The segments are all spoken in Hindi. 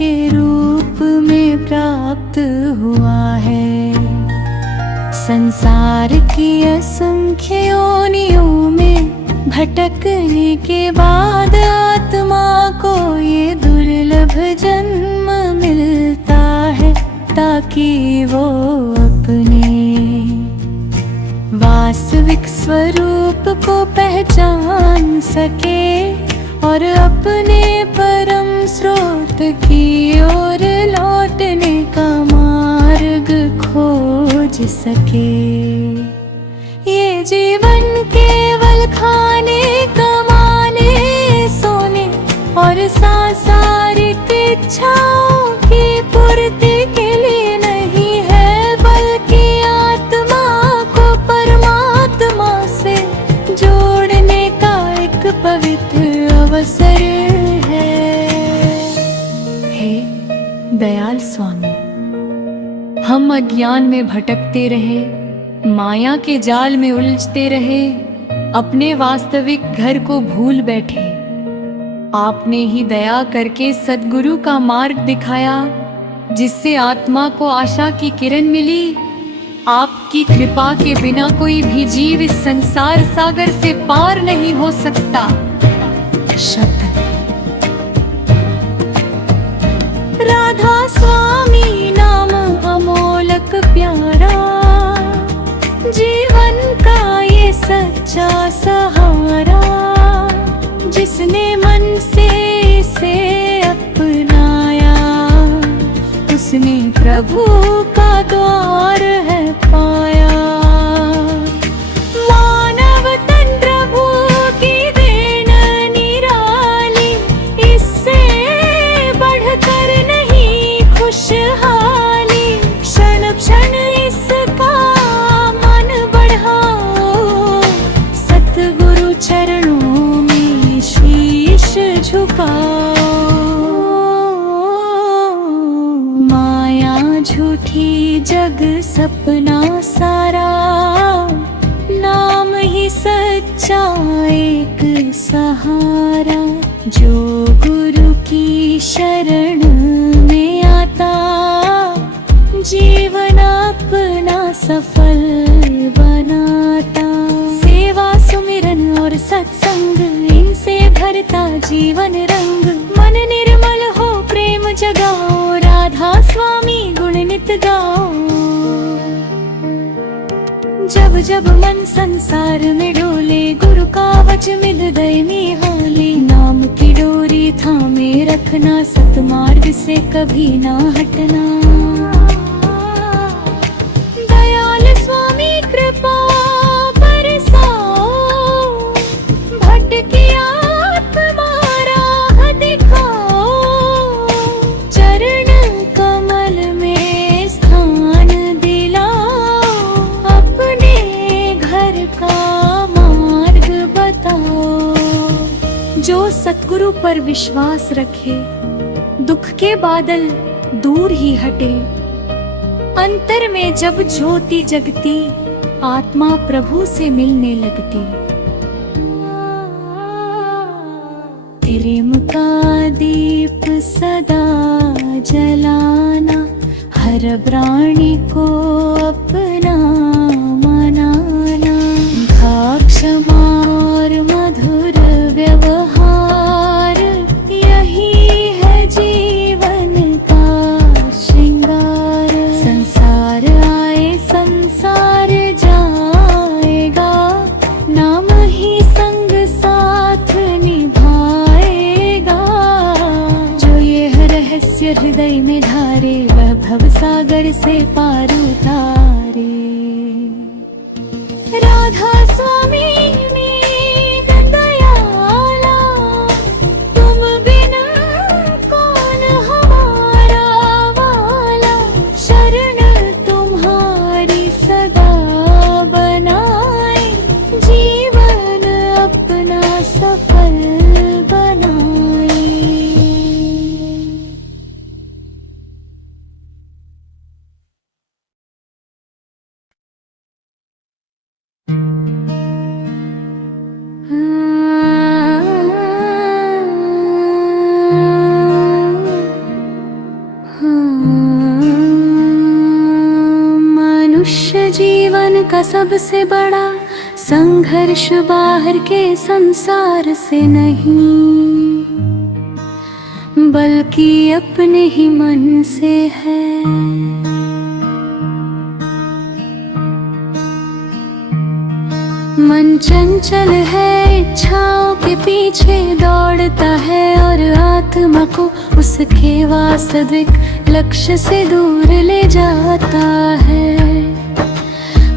के रूप में प्राप्त हुआ है। संसार की असंख्य योनियों में भटकने के बाद आत्मा को ये दुर्लभ जन्म मिलता है, ताकि वो अपने वास्तविक स्वरूप को पहचान सके और अपने परम स्रोत की ओर लौटने का मार्ग खोज सके। ये जीवन केवल खाने कमाने सोने और सांसारिक इच्छाओं की पूर्ति के लिए नहीं है, बल्कि आत्मा को परमात्मा से जोड़ने का एक पवित्र अवसर है। हे दयाल स्वामी, हम अज्ञान में भटकते रहे, माया के जाल में उलझते रहे, अपने वास्तविक घर को भूल बैठे। आपने ही दया करके सद्गुरु का मार्ग दिखाया, जिससे आत्मा को आशा की किरण मिली। आपकी कृपा के बिना कोई भी जीव इस संसार सागर से पार नहीं हो सकता। शब्द राधा स्वामी नाम अमोलक प्यारा, जीवन का ये सच्चा सहारा। जिसने मन से इसे अपनाया, उसने प्रभु का द्वार है पाया। मानव तन प्रभु की देन निराली, इससे बढ़कर नहीं खुशहाली। क्षण क्षण इसका मन बढ़ाओ, सतगुरु चरणों में शीश झुकाओ। माया झूठी जग सपना सारा, नाम ही सच्चा एक सहारा। जो गुरु की शरण में आता, जीवन अपना सफल बनाता। सेवा सुमिरन और सत्संग, इनसे भरता जीवन रंग। मन निर्मल हो प्रेम जगाओ, राधा स्वामी गुण नित गाओ। जब जब मन संसार में डोले, गुरु का वचन हृदय में हाले। नाम की डोरी थामे रखना, सतमार्ग से कभी ना हटना। दयाल स्वामी कृपा बरसाओ, भटकी आत्मा राह दिखाओ। चरण कमल में स्थान दिलाओ, अपने घर का मार्ग बताओ। जो सतगुरु पर विश्वास रखे, दुख के बादल दूर ही हटे। अंतर में जब ज्योति जगती, आत्मा प्रभु से मिलने लगती। प्रेम का दीप सदा जलाना, हर प्राणी को अपना मनाना। घा क्षमा और मधुर व्यवहार, यही है जीवन का श्रृंगार। संसार आए संसार जाएगा, नाम ही संग साथ निभाएगा। जो ये रहस्य हृदय में धारे, वह भव सागर से पार उतारे। राधा स्वामी का सबसे बड़ा संघर्ष बाहर के संसार से नहीं, बल्कि अपने ही मन से है। मन चंचल है, इच्छाओं के पीछे दौड़ता है और आत्मा को उसके वास्तविक लक्ष्य से दूर ले जाता है।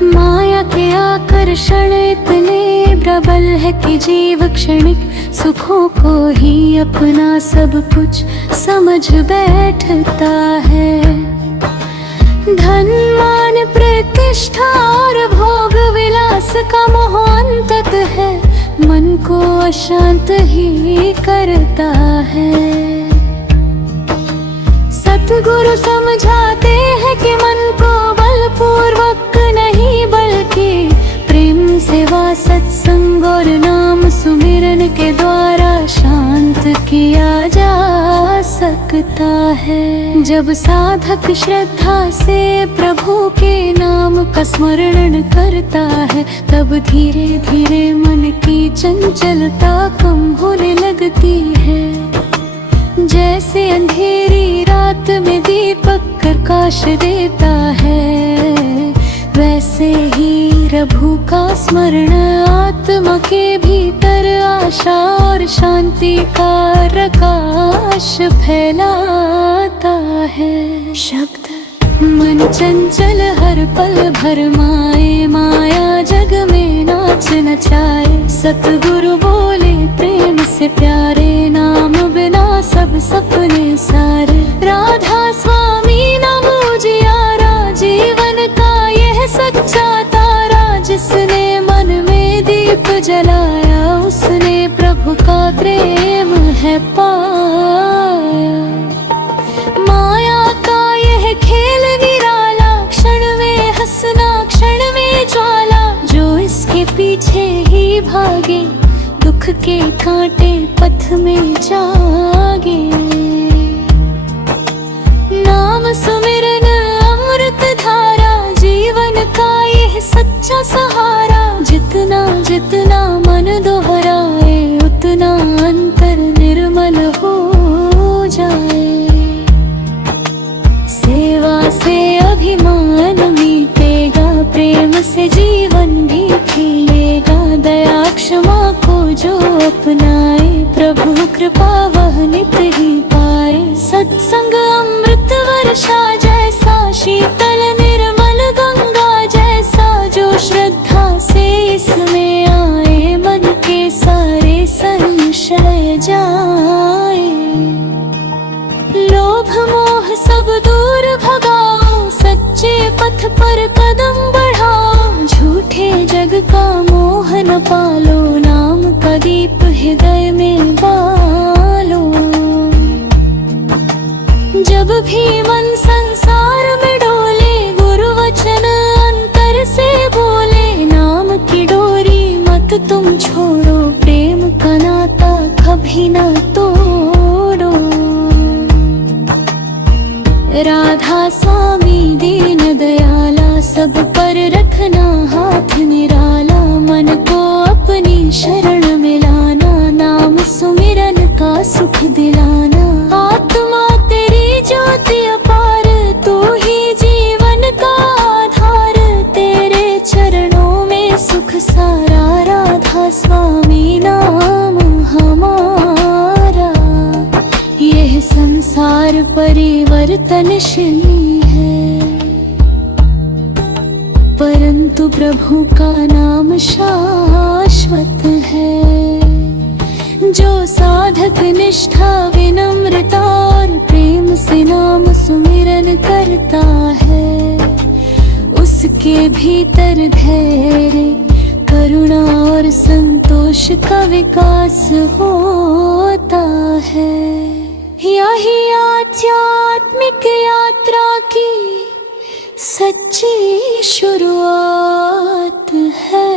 माया के आकर्षण इतने प्रबल है कि जीव क्षणिक सुखों को ही अपना सब कुछ समझ बैठता है। धन मान प्रतिष्ठा और भोग विलास का मोह अंतत है मन को अशांत ही करता है। सतगुरु समझाते हैं कि मन को बलपूर्वक नहीं बल्कि प्रेम सेवा सत्संग और नाम सुमिरन के द्वारा शांत किया जा सकता है। जब साधक श्रद्धा से प्रभु के नाम का स्मरण करता है, तब धीरे धीरे मन की चंचलता कम होने लगती है। जैसे अंधेरी रात में दीपक प्रकाश देता है, वैसे ही प्रभु का स्मरण आत्मा के भीतर आशा और शांति का प्रकाश फैलाता है। शब्द मन चंचल हर पल भरमाए, माया जग में नाच नचाए। सतगुरु बोले प्रेम से प्यारे, नाम बिना सब सपने सारे। राधा स्वामी नाम उजियारा, जीवन का यह सच्चा तारा। जिसने मन में दीप जलाया, उसने प्रभु का प्रेम है पाया। माया का यह खेल निराला, क्षण में हंसना क्षण में ज्वाला। जो इसके पीछे ही भागे, दुख के कांटे पथ में जागे। नाम सुमिरन अमृत धारा, जीवन का यह सच्चा सहारा। जितना जितना मन दोहराए, उतना अंतर निर्मल हो जाए। सेवा से अभिमान मिटेगा, प्रेम से जीवन भी खिलेगा। दया क्षमा को जो अपनाए, प्रभु कृपा वह नित ही पाए। सत्संग अमृत वर्षा जैसा, शीतल निर्मल गंगा जैसा। जो श्रद्धा से इसमें आए, मन के सारे संशय जाए। लोभ मोह सब दूर भगाओ, सच्चे पथ पर कदम बढ़ाओ। झूठे जग का मोह न पालो, नाम का दीप हृदय में बालो। जब भी मन संसार में डोले, गुरु वचन अंतर से बोले। नाम की डोरी मत तुम छोड़ो, प्रेम का नाता कभी न तोड़ो। राधा स्वामी दीन दयाला, सब पर रखना हाथ निराला। मन को अपनी शरण में लाना, नाम सुमिरन का सुख दिलाना। आत्मा तेरी ज्योति अपार, तू ही जीवन का आधार। तेरे चरणों में सुख सारा, राधा स्वामी नाम हमारा। यह संसार परिवर्तनशील है, परंतु प्रभु का नाम शाश्वत है। जो साधक निष्ठा विनम्रता और प्रेम से नाम सुमिरन करता है, उसके भीतर धैर्य करुणा और संतोष का विकास होता है। यही आध्यात्मिक यात्रा की सच्ची शुरुआत है।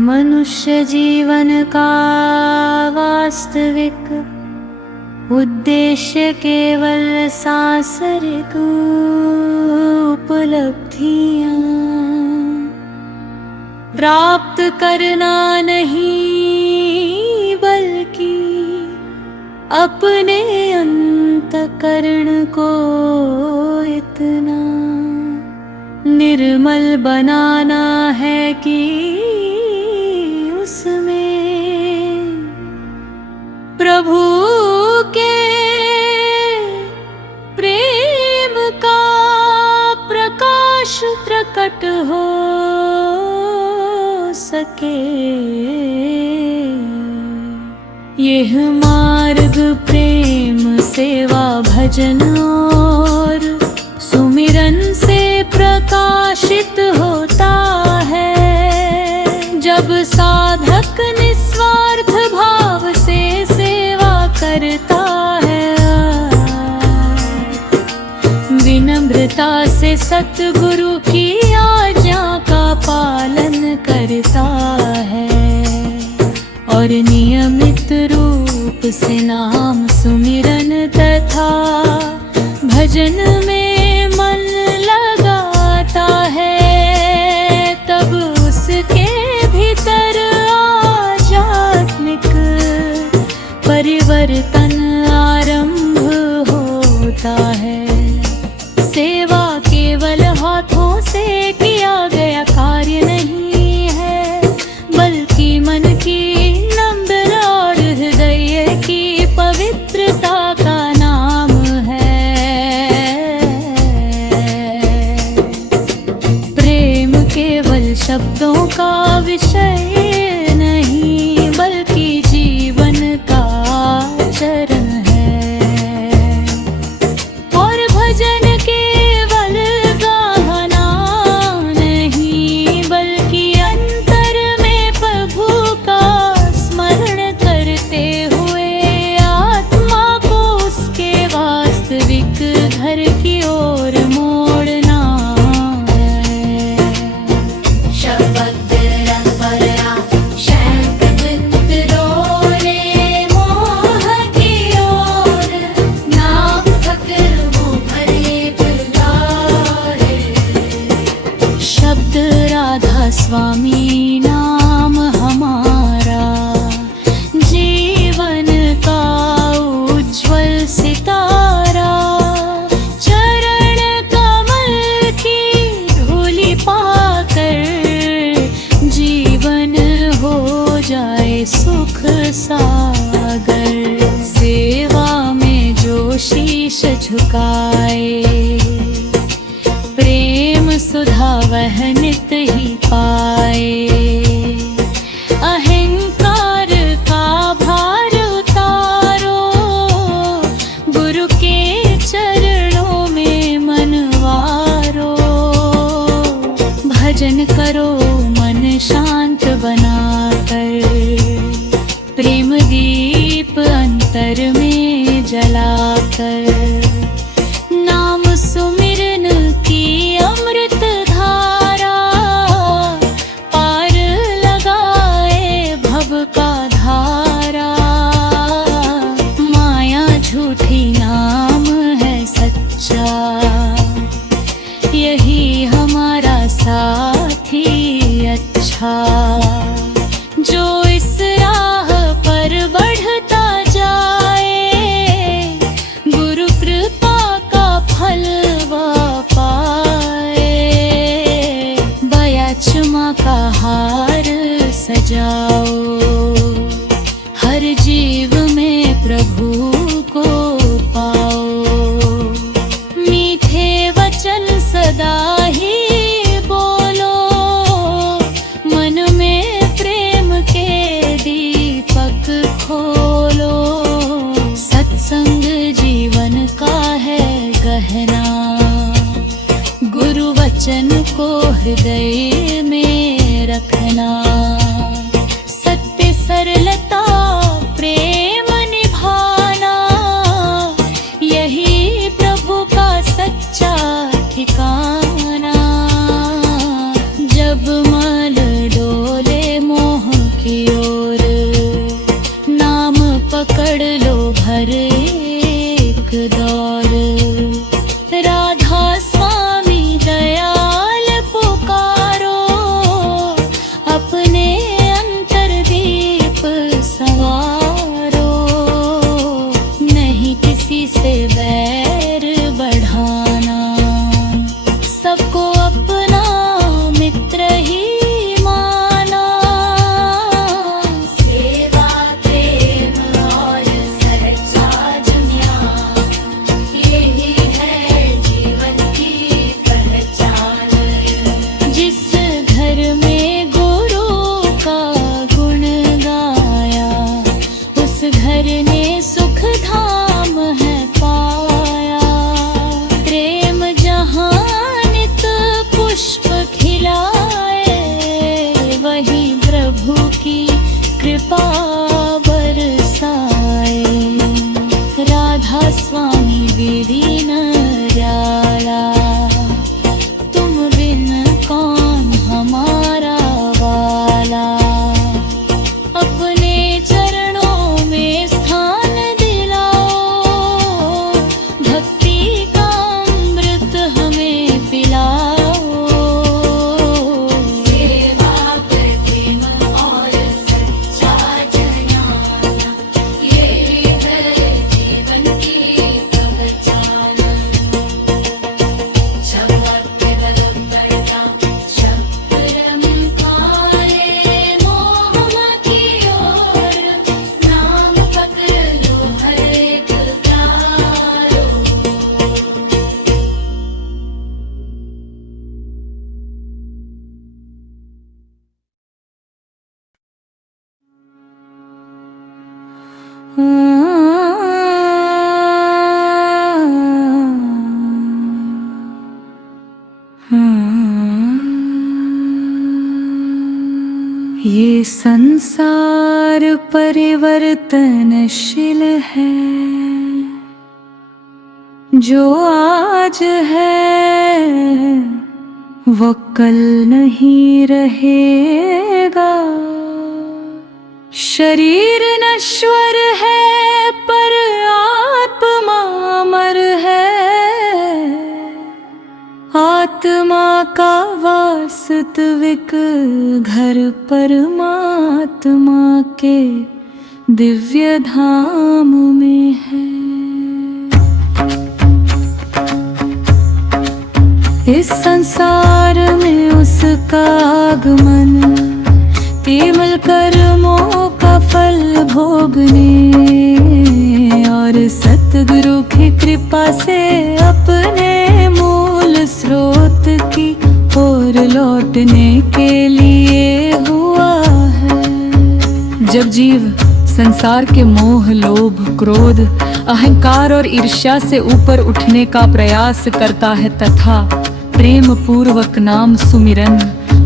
मनुष्य जीवन का वास्तविक उद्देश्य केवल सांसारिक उपलब्धियां प्राप्त करना नहीं, बल्कि अपने अंतःकरण को इतना निर्मल बनाना है कि उसमें प्रभु के प्रेम का प्रकाश प्रकट हो सके। यह मार्ग प्रेम सेवा भजन और सुमिरन से प्रकाशित होता है। जब साधक निस्वार्थ भाव से सेवा करता है, विनम्रता से सतगुरु की आज्ञा का पालन करता है और नियमित रूप से नाम सुमिरन तथा भजन में मन लगाता है, तब उसके भीतर आध्यात्मिक परिवर्तन आरंभ होता है। सेवा केवल हाथों से किया गया कार्य नहीं है, बल्कि मन की नम्र और हृदय की पवित्रता का नाम है। प्रेम केवल शब्दों का विषय नहीं, बल्कि जीवन का आचरण है। और भजन केवल गाना नहीं, बल्कि अंतर में प्रभु का स्मरण करते हुए आत्मा को उसके वास्तविक घर की ओर मोड़ना है। शब्द रंगबरा शंख बिंदरोले मोह की ओर, नाम फकर वो भरे पुकारे। शब्द राधा स्वामी नाम हमारा, जीवन का उज्ज्वल सितारा। चरण कमल की धूलि पाकर जीवन हो जाए सुख सागर। सेवा में जो शीश झुकाए, प्रेम सुधा वह नित ही पाए। अहंकार का भार उतारो, गुरु के चरणों में मनवारो। भजन करो मन शांत बनाकर, प्रेम दीप अंतर में जलाकर। नाम सुमिरन की अमृत धारा, पार लगाए भव का धारा। माया झूठी नाम है सच्चा, यही हमारा साथी अच्छा। जो इस राह पर बढ़ता जाए, गुरु कृपा का फल वह पाए। बयाचमा का हार सजाओ, हर जीव में प्रभु को पाओ। मीठे वचन सदा ही बोलो, मन में प्रेम के दीपक खोलो। सत्संग जीवन का है गहना, गुरु वचन को हृदय में रखना। सत्य सरलता प्रेम निभाना, यही प्रभु का सच्चा ठिकाना। जब मन डोले मोह ये संसार परिवर्तनशील है, जो आज है वो कल नहीं रहेगा। शरीर नश्वर है पर आत्मा अमर है। आत्मा का वास्तविक घर परमात्मा के दिव्य धाम में है। इस संसार में उसका आगमन केवल कर्मों का फल भोगने और सतगुरु की कृपा से अपने मूल स्रोत की ओर लौटने के लिए हुआ है। जब जीव संसार के मोह, लोभ, क्रोध, अहंकार और ईर्ष्या से ऊपर उठने का प्रयास करता है तथा प्रेम पूर्वक नाम सुमिरन,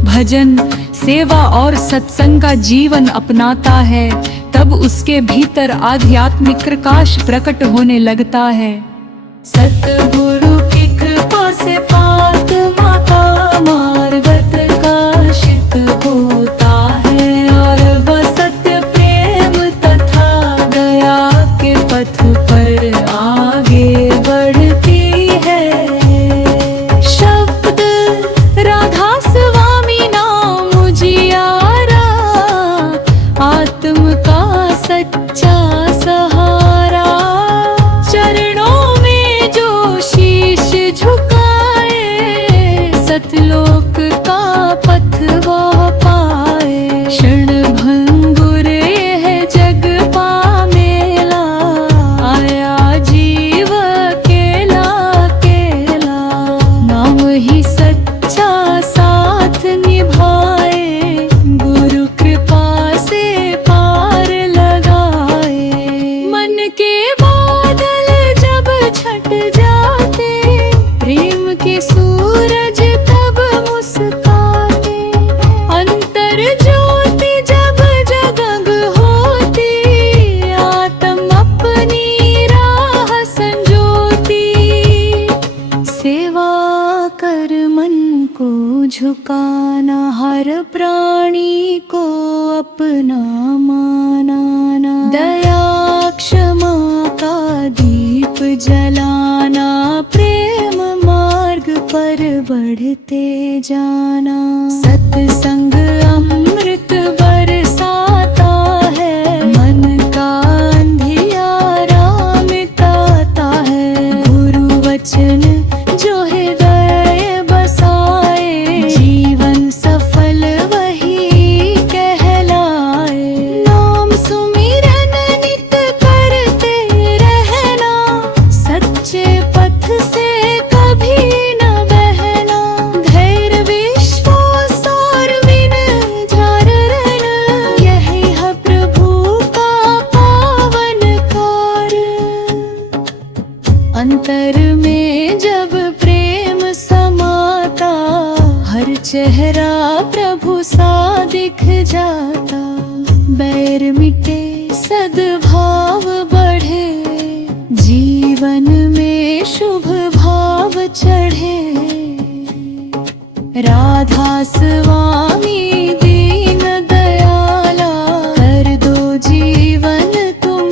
भजन, सेवा और सत्संग का जीवन अपनाता है, तब उसके भीतर आध्यात्मिक प्रकाश प्रकट होने लगता है। सतगुरु की कृपा से पात्मा का मार्ग प्रकाशित होता है और वह सत्य, प्रेम तथा दया के पथ पर आगे बढ़ती है। शब्द राधा स्वामी नाम उजियारा, आत्म का सच्चा सहारा। चरणों में जो शीश झुकाए, सतलोक का पथ वह पाए। क्षण भंगुर यह जग पामेला, आया जीव अकेला अकेला। नाम ही सच्चा साथ निभाए, गुरु कृपा से पार लगाए। मन के बादल जब छट जाते, प्रेम के सूरज तब मुस्काते। अंतर ज्योति जब जगमग होती, आत्म अपनी राह संजोती। सेवा कर मन को झुकाना, हर प्राणी को अपना माना। दया क्षमा का दीप जलाना, प्रेम मार्ग पर बढ़ते जाना। सत्संग अमृत बरसाता है, मन का अंधियारा मिटाता है। गुरु वचन जो हृदय बसाए, जीवन सफल वही कहलाए। नाम सुमिरन नित करते रहना, सच्चे पथ से कभी न बहना। धैर्य विश्वास और विनम्र रहना, यही है प्रभु का पावन कार्य। अंतर में जब प्रेम समाता, हर चेहरा प्रभु सा दिख जाता। बैर मिटे सद्भाव बढ़े, जीवन में शुभ भाव चढ़े। राधा स्वामी दीन दयाला, कर दो जीवन तुम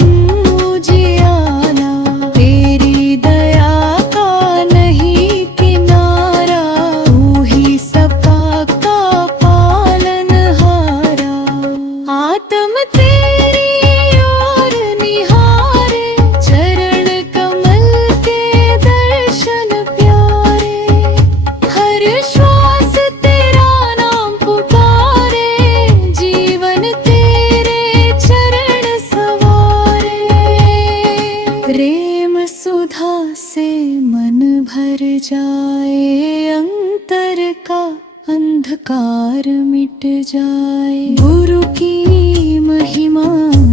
उजियाला। तेरी दया का नहीं किनारा, तू ही सबका का पालनहारा। आत्म तेरी ओर निहारे, चरण कमल के दर्शन प्यारे। हर श्वास तेरा नाम पुकारे, जीवन तेरे चरण सवारे। प्रेम सुधा से मन भर जाए, अंतर का अंध अंधकार मिट जाए। गुरु की महिमा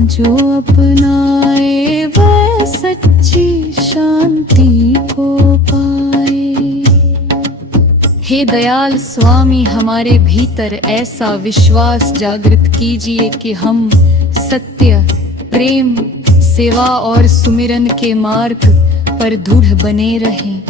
जो अपनाए वह सच्ची शांति को पाए। हे दयाल स्वामी, हमारे भीतर ऐसा विश्वास जागृत कीजिए कि हम सत्य, प्रेम, सेवा और सुमिरन के मार्ग पर दृढ़ बने रहें।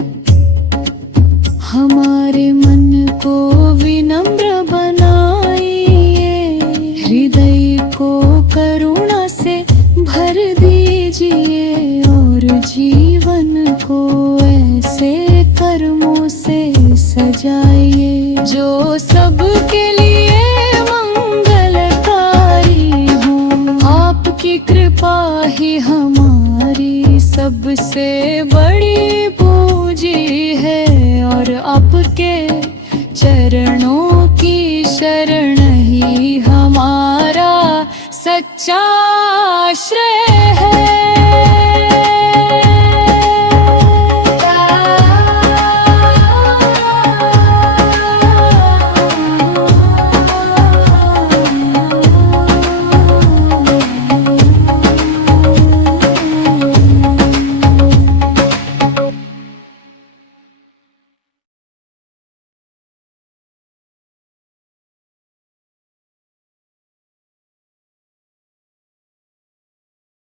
हमारे मन को विनम्र बनाइए, हृदय को करुणा से भर दीजिए और जीवन को ऐसे कर्मों से सजाइए जो सबके लिए मंगलकारी हो। आपकी कृपा ही हमारी सबसे बड़ी पूंजी है और आपके चरणों की शरण ही हमारा सच्चा आश्रय